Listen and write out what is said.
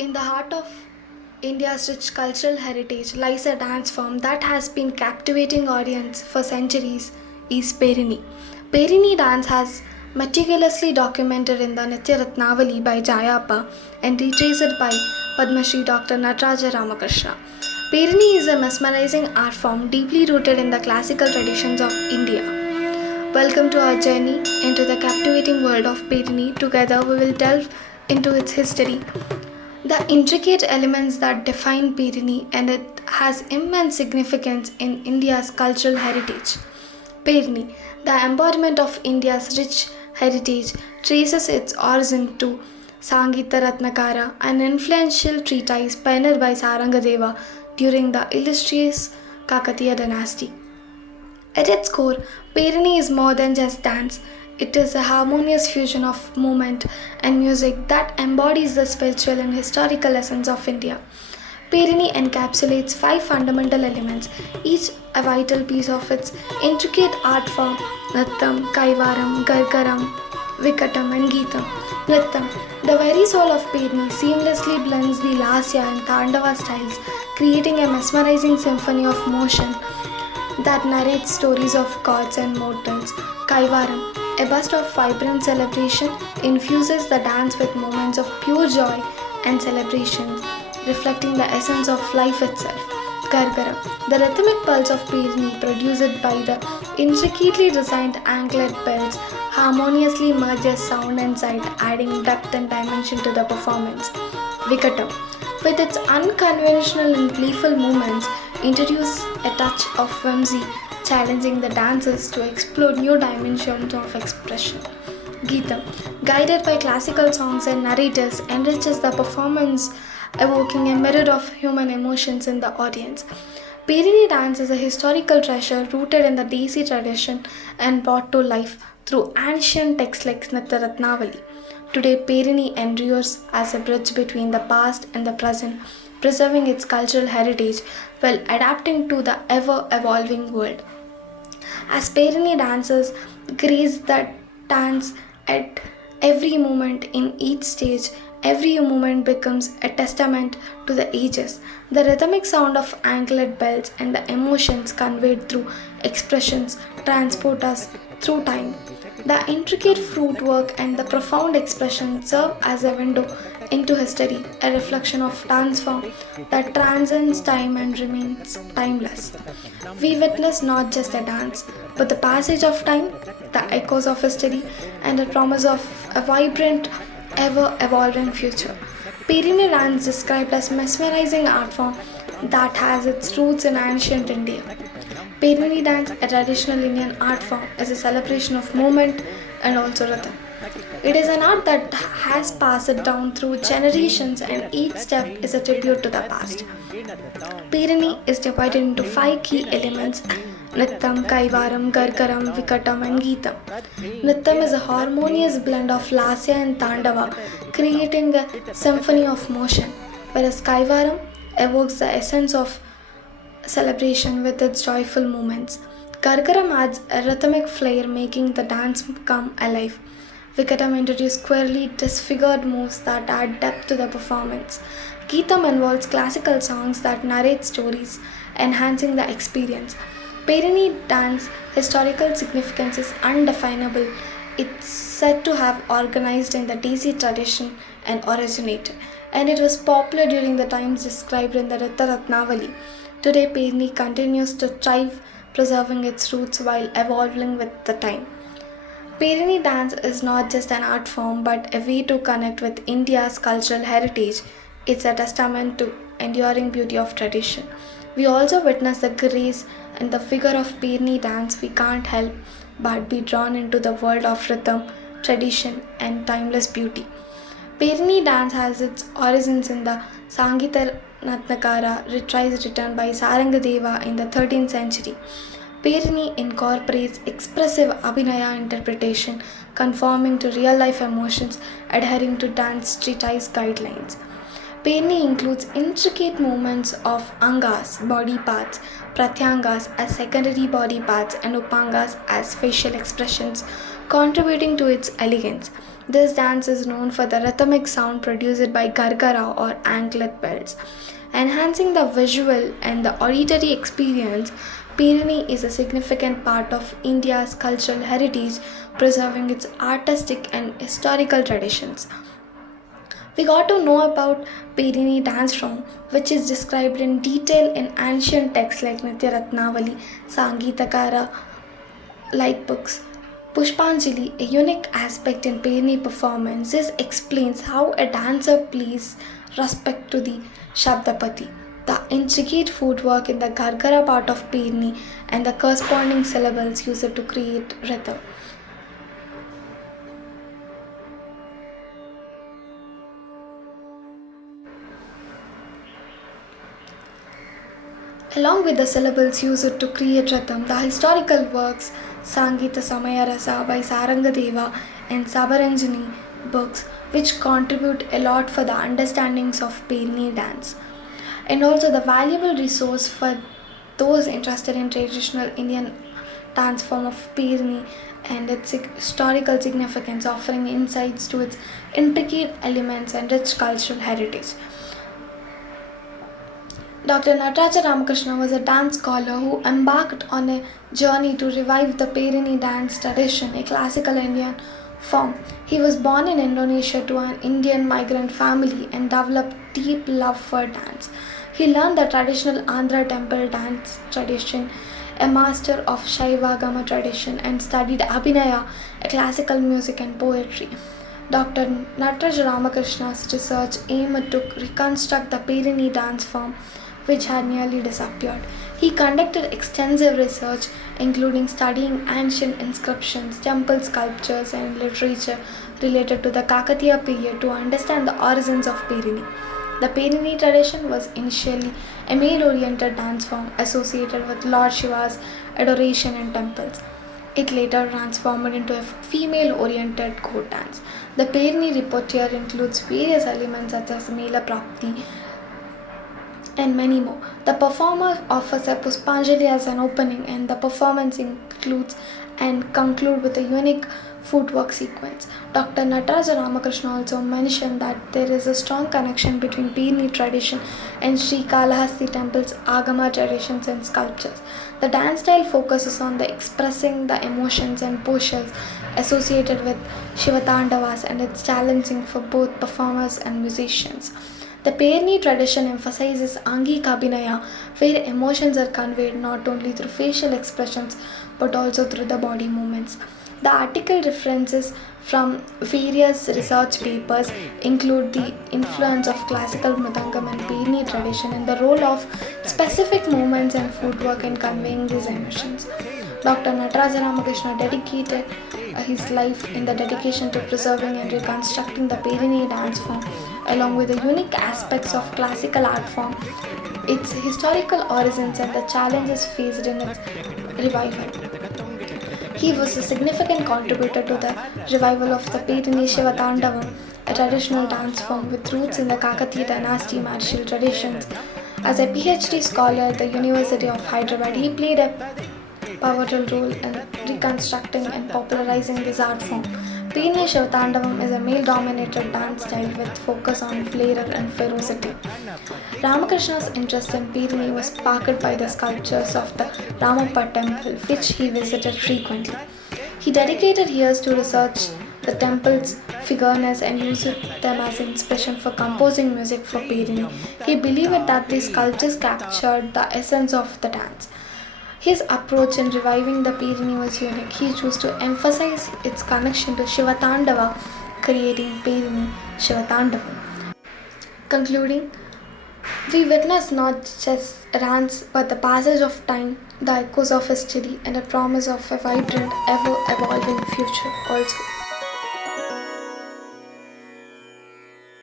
In the heart of India's rich cultural heritage lies a dance form that has been captivating audience for centuries is perini. Perini dance has meticulously documented in the Nitya Ratnavali by Jayappa and retraced by Padma Shri Dr. Nataraja Ramakrishna. Perini is a mesmerizing art form deeply rooted in the classical traditions of India. Welcome to our journey into the captivating world of perini. Together, we will delve into its history, the intricate elements that define perini, and it has immense significance in India's cultural heritage. Perini, the embodiment of India's rich heritage, traces its origin to Sangita Ratnakara, an influential treatise penned by Sarangadeva during the illustrious Kakatiya dynasty. At its core, Perini is more than just dance. It is a harmonious fusion of movement and music that embodies the spiritual and historical essence of India. Perini encapsulates five fundamental elements, each a vital piece of its intricate art form: Nrittam, Kaivaram, Gargaram, Vikatam, and Geetam. Nrittam, the very soul of Perini, seamlessly blends the Lasya and Tandava styles, creating a mesmerizing symphony of motion that narrates stories of gods and mortals. Kaivaram, a burst of vibrant celebration, infuses the dance with moments of pure joy and celebration, reflecting the essence of life itself. Gargaram, the rhythmic pulse of Perini produced by the intricately designed anklet bells, harmoniously merges sound and sight, adding depth and dimension to the performance. Vikatam, with its unconventional and playful movements, introduce a touch of whimsy, challenging the dancers to explore new dimensions of expression. Geetam, guided by classical songs and narratives, enriches the performance, evoking a mirror of human emotions in the audience. Perini dance is a historical treasure rooted in the Desi tradition and brought to life through ancient texts like Nitya. Today, Perini endures as a bridge between the past and the present, preserving its cultural heritage while adapting to the ever evolving world. As Perini dancers grace the dance at every moment in each stage, every moment becomes a testament to the ages. The rhythmic sound of anklet bells and the emotions conveyed through expressions transport us through time. The intricate footwork and the profound expression serve as a window into history, a reflection of dance form that transcends time and remains timeless. We witness not just a dance, but the passage of time, the echoes of history, and the promise of a vibrant, ever evolving future. Perini dance, described as mesmerizing art form that has its roots in ancient India. Perini dance, a traditional Indian art form, is a celebration of movement and also rhythm. It is an art that has passed down through generations, and each step is a tribute to the past. Perini is divided into five key elements: Nittam, Kaivaram, Gargaram, Vikatam, and Geetam. Nittam is a harmonious blend of Lasya and Tandava, creating a symphony of motion, whereas Kaivaram evokes the essence of celebration with its joyful movements. Gargaram adds a rhythmic flair, making the dance come alive. Vikatam introduces queerly disfigured moves that add depth to the performance. Geetam involves classical songs that narrate stories, enhancing the experience. Perini dance historical significance is undefinable. It's said to have organized in the Desi tradition and originated, and it was popular during the times described in the Ratnavali. Today, Perini continues to thrive, preserving its roots while evolving with the time. Perini dance is not just an art form but a way to connect with India's cultural heritage. It's a testament to enduring beauty of tradition. We also witness the grace and the figure of Perini dance. We can't help but be drawn into the world of rhythm, tradition, and timeless beauty. Perini dance has its origins in the Sangita Ratnakara treatise written by Sarangadeva in the 13th century. Perini incorporates expressive Abhinaya interpretation, conforming to real life emotions, adhering to dance treatise guidelines. Perini includes intricate movements of angas, body parts, pratyangas as secondary body parts, and upangas as facial expressions, contributing to its elegance. This dance is known for the rhythmic sound produced by gargara or anklet bells. Enhancing the visual and the auditory experience, Perini is a significant part of India's cultural heritage, preserving its artistic and historical traditions. We got to know about Perini dance form, which is described in detail in ancient texts like Nitya Ratnavali, Sangeetakara, like books. Pushpanjali, a unique aspect in Perini performance, this explains how a dancer pays respect to the Shabdapati. The intricate footwork in the Gargara part of Perini and the corresponding syllables used to create rhythm. Along with the syllables used to create rhythm, the historical works Sangita Samaya Rasa by Sarangadeva and Sabaranjani books which contribute a lot for the understandings of Perini dance and also the valuable resource for those interested in traditional Indian dance form of Perini and its historical significance, offering insights to its intricate elements and rich cultural heritage. Dr. Nataraja Ramakrishna was a dance scholar who embarked on a journey to revive the Perini dance tradition, a classical Indian form. He was born in Indonesia to an Indian migrant family and developed deep love for dance. He learned the traditional Andhra temple dance tradition, a master of Shaivagama tradition, and studied Abhinaya, a classical music and poetry. Dr. Nataraja Ramakrishna's research aimed to reconstruct the Perini dance form, which had nearly disappeared. He conducted extensive research, including studying ancient inscriptions, temple sculptures, and literature related to the Kakatiya period to understand the origins of Perini. The Perini tradition was initially a male oriented dance form associated with Lord Shiva's adoration in temples. It later transformed into a female oriented court dance. The Perini repertoire includes various elements such as Mela Prapti and many more. The performer offers a Puspanjali as an opening, and the performance includes and conclude with a unique footwork sequence. Dr. Nataraja Ramakrishna also mentioned that there is a strong connection between Perini tradition and Sri Kalahasti temple's Agama traditions and sculptures. The dance style focuses on the expressing the emotions and postures associated with Shivatandavas, and it's challenging for both performers and musicians. The Perini tradition emphasizes Angika Abhinaya, where emotions are conveyed not only through facial expressions but also through the body movements. The article references from various research papers include the influence of classical Mridangam and Perini tradition and the role of specific movements and footwork in conveying these emotions. Dr. Nataraja Ramakrishna dedicated his life in the dedication to preserving and reconstructing the Perini dance form, along with the unique aspects of classical art form, its historical origins, and the challenges faced in its revival. He was a significant contributor to the revival of the Perini Shivatandavam, a traditional dance form with roots in the Kakatiya dynasty martial traditions. As a PhD scholar at the University of Hyderabad, he played a pivotal role in reconstructing and popularizing this art form. Perini Shivatandavam is a male-dominated dance style with focus on flair and ferocity. Ramakrishna's interest in Perini was sparked by the sculptures of the Ramappa temple, which he visited frequently. He dedicated years to research the temple's figures and used them as inspiration for composing music for Perini. He believed that these sculptures captured the essence of the dance. His approach in reviving the Perini was unique. He chose to emphasize its connection to Shivatandava, creating Perini Shivatandavam. Concluding, we witness not just dance but the passage of time, the echoes of history, and a promise of a vibrant, ever evolving future also.